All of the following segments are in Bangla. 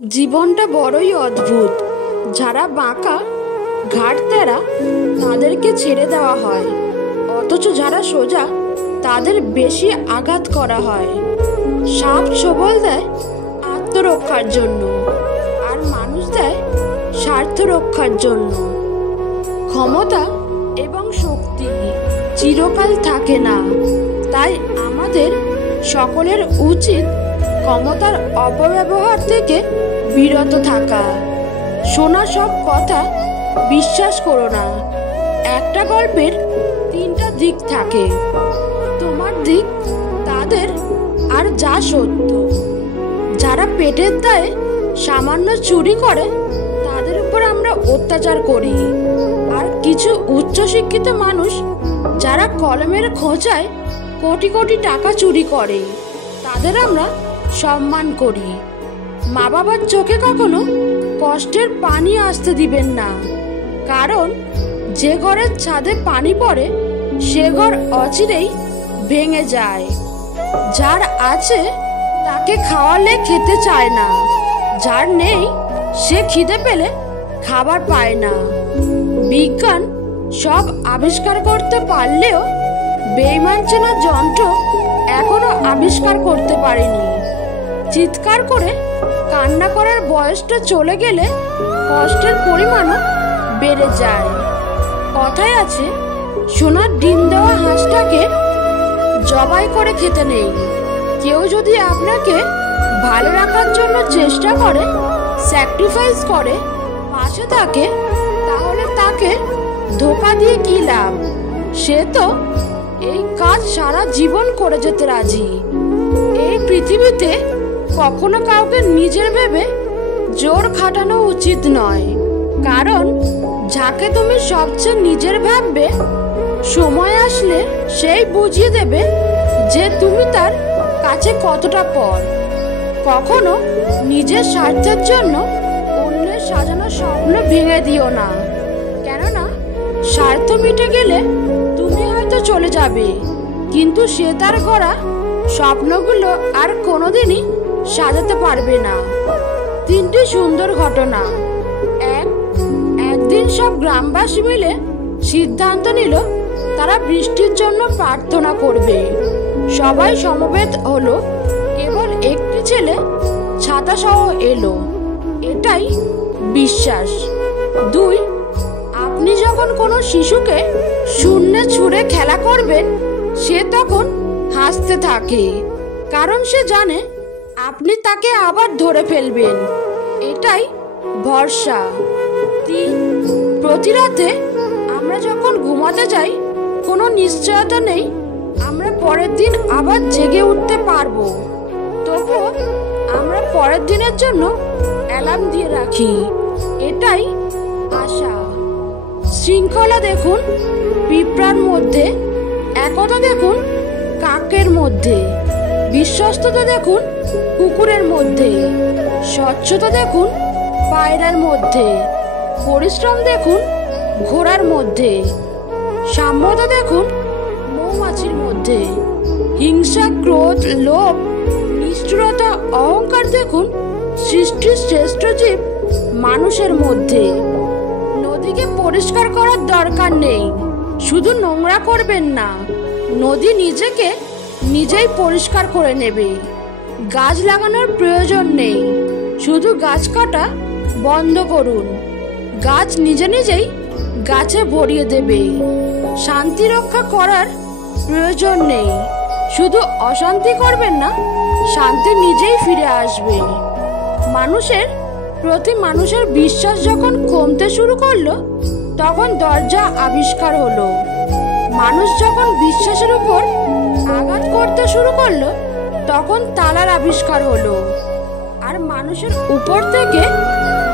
জীবনটা বড়ই অদ্ভুত। যারা বাঁকা ঘাট তেরা তাদেরকে ছেড়ে দেওয়া হয়, অথচ যারা সোজা তাদের বেশি আঘাত করা হয়। সাপ সবল দেয় আত্মরক্ষার জন্য, আর মানুষ দেয় স্বার্থ রক্ষার জন্য। ক্ষমতা এবং শক্তি চিরকাল থাকে না, তাই আমাদের সকলের উচিত ক্ষমতার অপব্যবহার থেকে বিরত থাকা। শোনা সব কথা বিশ্বাস করো না। একটা গল্পের তিনটা দিক থাকে, তোমার দিক, তাদের, আর যা সত্য। যারা পেটের দায়ে সামান্য চুরি করে তাদের উপর আমরা অত্যাচার করি, আর কিছু উচ্চশিক্ষিত মানুষ যারা কলমের খোঁচায় কোটি কোটি টাকা চুরি করে তাদের আমরা সম্মান করি। মা বাবার চোখে কখনো কষ্টের পানি আসতে দিবেন না, কারণ যে ঘরের ছাদে পানি পড়ে সে ঘর অচিরেই ভেঙে যায়। যার আছে তাকে খাওয়ালে খেতে চায় না, যার নেই সে খিদে পেলে খাবার পায় না। বিজ্ঞান সব আবিষ্কার করতে পারলেও বেঈমান চেনার যন্ত্র এখনো আবিষ্কার করতে পারেনি। চিৎকার করে কান্না করার বয়সটা চলে গেলে কষ্টের পরিমাণও বেড়ে যায়। কথায় আছে, সোনার ডিম দেওয়া হাঁসটাকে জবাই করে খেতে নেই। কেউ যদি আপনাকে ভালো রাখার জন্য চেষ্টা করে, স্যাক্রিফাইস করে, পাশে থাকে, তাহলে তাকে ধোঁকা দিয়ে কি লাভ? সে তো এই কাজ সারা জীবন করে যেতে রাজি। এই পৃথিবীতে কখনো কাউকে নিজের ভেবে জোর খাটানো উচিত নয়, কারণ যাকে তুমি সবচেয়ে নিজের ভাববে সময় আসলে সেই বুঝিয়ে দেবে যে তুমি তার কাছে কতটা পর। কখনো নিজের স্বার্থের জন্য অন্যের সাজানো স্বপ্ন ভেঙে দিও না, কেননা স্বার্থ মিটে গেলে তুমি হয়তো চলে যাবে, কিন্তু সে তার গড়া স্বপ্নগুলো আর কোনোদিনই সাজাতে পারবে না। তিনটি সুন্দর ঘটনা। একদিন সব গ্রামবাসী মিলে সিদ্ধান্ত নিল তারা বৃষ্টির জন্য প্রার্থনা করবে। সবাই সমবেত হলো, কেবল একটি ছেলে ছাতা সহ এলো। এটাই বিশ্বাস। 2, আপনি যখন কোনো শিশুকে শূন্যে ছুঁড়ে খেলা করবেন সে তখন হাসতে থাকে, কারণ সে জানে আপনি তাকে আবার ধরে ফেলবেন। এটাই ভরসা। 3, প্রতি রাতে আমরা যখন ঘুমাতে যাই কোনো নিশ্চয়তা নেই আমরা পরের দিন আবার জেগে উঠতে পারবো, তবুও আমরা পরের দিনের জন্য অ্যালার্ম দিয়ে রাখি। এটাই আশা। শৃঙ্খলা দেখুন পিঁপড়ার মধ্যে, একতা দেখুন কাকের মধ্যে, বিশ্বস্ততা দেখুন কুকুরের মধ্যে, স্বচ্ছতা দেখুন পায়রার মধ্যে, পরিশ্রম দেখুন ঘোড়ার মধ্যে, সাম্যতা দেখুন মৌমাছির মধ্যে, হিংসা, ক্রোধ, লোভ, নিষ্ঠুরতা, অহংকার দেখুন সৃষ্টির শ্রেষ্ঠ জীব মানুষের মধ্যে। নদীকে পরিষ্কার করার দরকার নেই, শুধু নোংরা করবেন না, নদী নিজেকে নিজেই পরিষ্কার করে নেবে। গাছ লাগানোর প্রয়োজন নেই, শুধু গাছ কাটা বন্ধ করুন, গাছ নিজে নিজেই গাছে ভরিয়ে দেবে। শান্তি রক্ষা করার প্রয়োজন নেই, শুধু অশান্তি করবেন না, শান্তি নিজেই ফিরে আসবে। মানুষের প্রতি মানুষের বিশ্বাস যখন কমতে শুরু করলো তখন দরজা আবিষ্কার হলো। মানুষ যখন বিশ্বাসের উপর আঘাত করতে শুরু করলো তখন তালার আবিষ্কার হলো। আর মানুষের উপর থেকে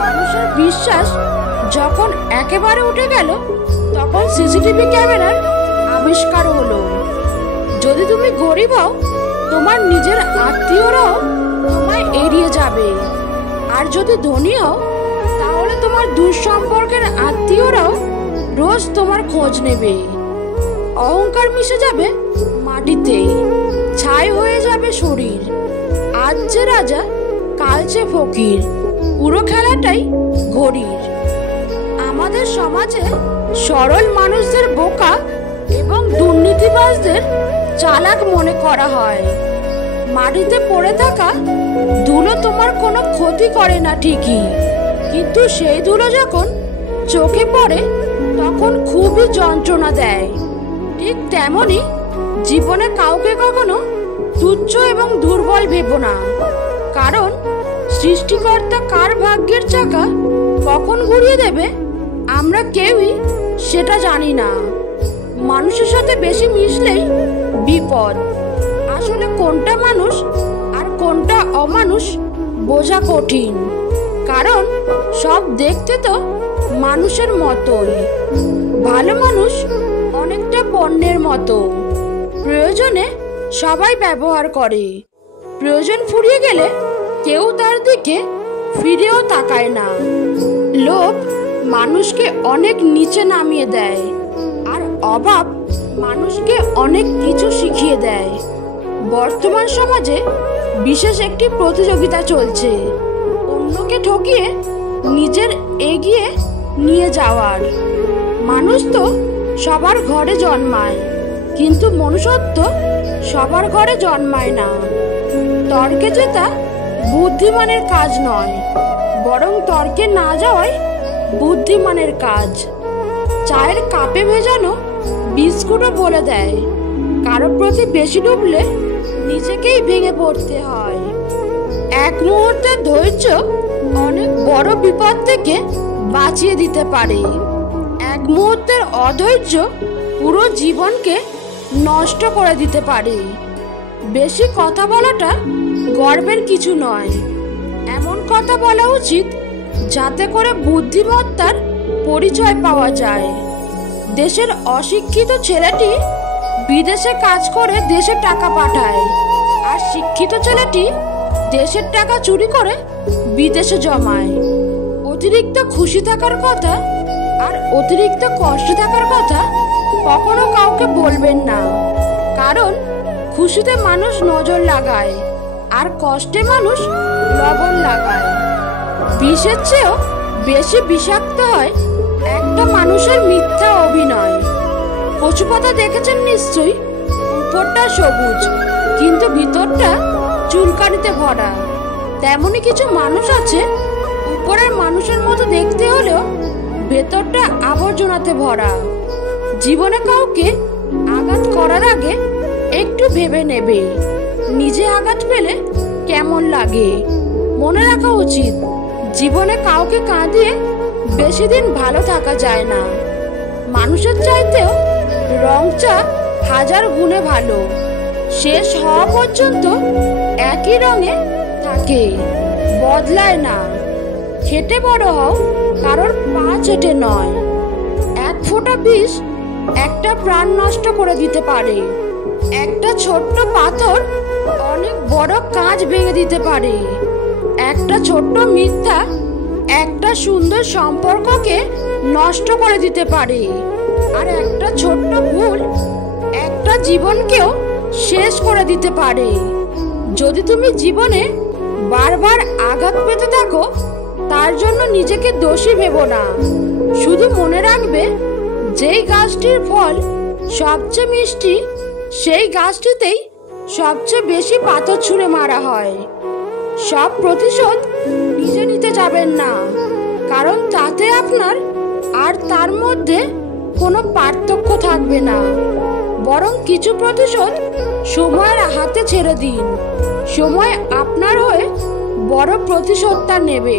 মানুষের বিশ্বাস যখন একেবারে উঠে গেল তখন সিসিটিভি ক্যামেরার আবিষ্কার হলো। যদি তুমি গরিব হও তোমার নিজের আত্মীয়রাও তোমায় এড়িয়ে যাবে, আর যদি ধনী হও তাহলে তোমার দূর সম্পর্কের আত্মীয়রাও রোজ তোমার খোঁজ নেবে। অহংকার মিশে যাবে মাটিতে, ছাই হয়ে যাবে শরীর। আজ যে রাজা কাল যে ফকির, পুরো খেলাটাই ঘড়ির। আমাদের সমাজে সরল মানুষদের বোকা এবং দুর্নীতিবাজদের চালাক মনে করা হয়। মাটিতে পড়ে থাকা ধুলো তোমার কোনো ক্ষতি করে না ঠিকই, কিন্তু সেই ধুলো যখন চোখে পড়ে তখন খুবই যন্ত্রণা দেয়। ঠিক তেমনি জীবনে কাউকে কখনো তুচ্ছ এবং দুর্বল ভেবো না, কারণ সৃষ্টিকর্তা কার ভাগ্যের চাকা কখন ঘুরিয়ে দেবে আমরা কেউই সেটা জানি না। মানুষের সাথে বেশি মিশলেই বিপদ। আসলে কোনটা মানুষ আর কোনটা অমানুষ বোঝা কঠিন, কারণ সব দেখতে তো মানুষের মতোই। ভালো মানুষ অনেকটা পণ্যের মতো, প্রয়োজনে সবাই ব্যবহার করে, প্রয়োজন ফুরিয়ে গেলে কেউ তার দিকে ফিরেও তাকায় না। লোভ মানুষকে অনেক নিচে নামিয়ে দেয়, আর অভাব মানুষকে অনেক কিছু শিখিয়ে দেয়। বর্তমান সমাজে বিশেষ একটি প্রতিযোগিতা চলছে, অন্যকে ঠকিয়ে নিজের এগিয়ে নিয়ে যাওয়ার। মানুষ তো সবার ঘরে জন্মায়, কিন্তু মনুষ্যত্ব সবার ঘরে জন্মায় না। তর্কে জেতা বুদ্ধিমানের কাজ নয়, বরং তর্কে না যাওয়াই বুদ্ধিমানের কাজ। চায়ের কাপে ভেজানো বিস্কুটও বলে দেয়, কারো প্রতি বেশি ডুবলে নিজেকেই ভেঙে পড়তে হয়। এক মুহূর্তের ধৈর্য অনেক বড় বিপদ থেকে বাঁচিয়ে দিতে পারে। এক মুহূর্তের অধৈর্য পুরো জীবনকে নষ্ট করে দিতে পারে। বেশি কথা বলাটা গর্বের কিছু নয়, এমন কথা বলা উচিত যাতে করে বুদ্ধিমত্তার পরিচয় পাওয়া যায়। দেশের অশিক্ষিত ছেলেটি বিদেশে কাজ করে দেশে টাকা পাঠায়, আর শিক্ষিত ছেলেটি দেশের টাকা চুরি করে বিদেশে জমায়। অতিরিক্ত খুশি থাকার কথা আর অতিরিক্ত কষ্ট থাকার কথা কখনো কাউকে বলবেন না, কারণ খুশিতে মানুষ নজর লাগায় আর কষ্টে মানুষ লবণ লাগায়। বিষের চেয়েও বেশি বিষাক্ত হয় একটা মানুষের মিথ্যা অভিনয়। কচু পাতা দেখেছেন নিশ্চয়ই, উপরটা সবুজ কিন্তু ভিতরটা চুলকানিতে ভরা। তেমনি কিছু মানুষ আছে, উপরের মানুষের মতো দেখতে হলেও ভেতরটা আবর্জনাতে ভরা। জীবনে কাউকে আঘাত করার আগে একটু ভেবে নেবে নিজে আঘাত পেলে কেমন লাগে। মনে রাখা উচিত, জীবনে কাউকে কাঁদিয়ে বেশি দিন ভালো থাকা যায় না। মানুষের চাইতেও রং চা হাজার গুণে ভালো, শেষ হওয়া পর্যন্ত একই রঙে থাকে, বদলায় না। খেটে বড় হও, কারোর পা চেটে নয়। এক ফোঁটা বিষ একটা প্রাণ নষ্ট করে দিতে পারে। একটা ছোট্ট পাথর অনেক বড় কাঁচ ভেঙে দিতে পারে। একটা ছোট্ট মিথ্যা একটা সুন্দর সম্পর্ককে নষ্ট করে দিতে পারে। আর একটা ছোট্ট ভুল একটা জীবনকেও শেষ করে দিতে পারে। যদি তুমি জীবনে বারবার আঘাত পেতে থাকো, তার জন্য নিজেকে দোষী ভেবো না। শুধু মনে রাখবে, যেই গাছটির ফল সবচেয়ে মিষ্টি, সেই গাছটিতেই সবচেয়ে বেশি পাথর ছুঁড়ে মারা হয়। সব প্রতিশোধ নিজে নিতে যাবেন না, কারণ তাতে আপনার আর তার মধ্যে কোনো পার্থক্য থাকবে না। বরং কিছু প্রতিশোধ সময়ের হাতে ছেড়ে দিন, সময় আপনার হয়ে বড় প্রতিশোধটা নেবে।